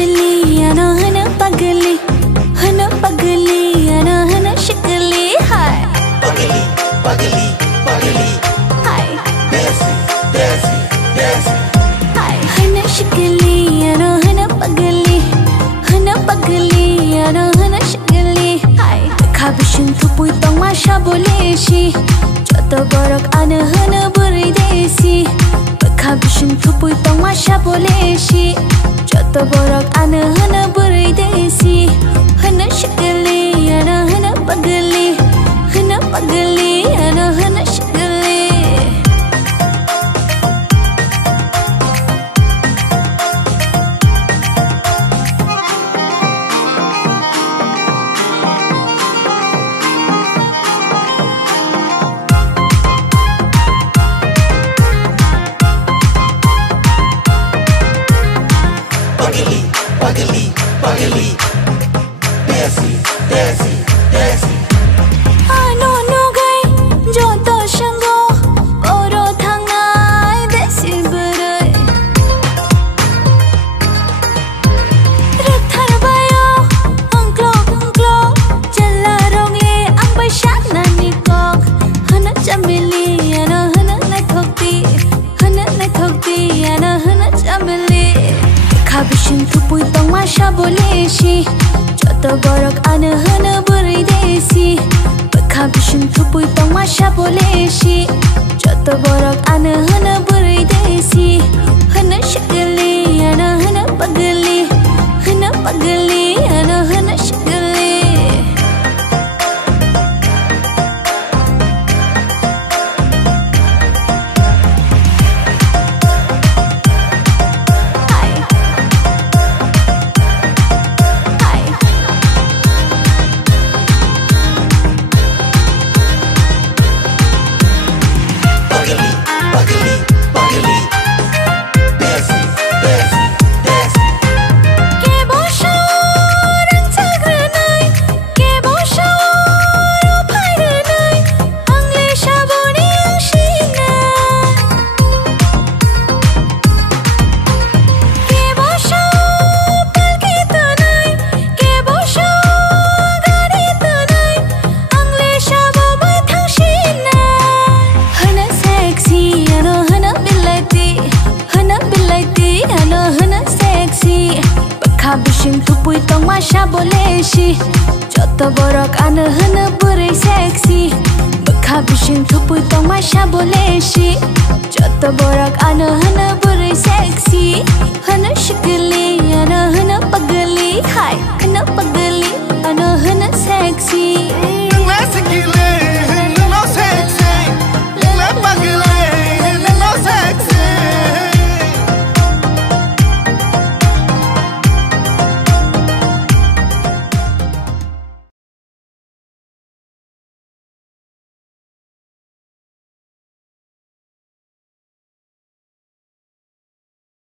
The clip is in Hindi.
शिकली अना हना पगली अना हना शिकली हाय पगली पगली पगली हाय देसी देसी देसी हाय हना शिकली अना हना पगली अना हना शिकली हाय खाबिशिन थुपुई तong masha boleshi joto borok ana hana buri desi खाबिशिन थुपुई तong masha boleshi joto borok ana hana buri desi hana शिकली अना हना पगली अना हना शिकली पगली पगली पगली देसी देसी देसी ano no gai joto shango oro thangai desi berai rathar bayo angklo jala rongle ang bai shat na ni kok hana chamili ana hana na thokti ana hana chamili खाबिशिन थुपुई तong masha boleshi joto borok ana hana buri desi खाबिशिन थुपुई तong masha boleshi joto borok ana hana buri desi hana शिकली ana hana पगली ana hana शिकली पगली पगली पगली देसी देसी देसी के बोशोर अंचाग्रनाय के बोशोर उफायरनाय आंले शाबोनि आंशिना के बोशोर पलकितनाय के बोशोर गारितनाय आंले शाबो बैथांशिना hana sexy ano hana bilati ano hana sexy खाबिशिन थुपुई तong masha boleshi joto borok ana hana buri sexy खाबिशिन थुपुई तong masha boleshi joto borok ana hana buri sexy hana शिकली ana hana पगली हाय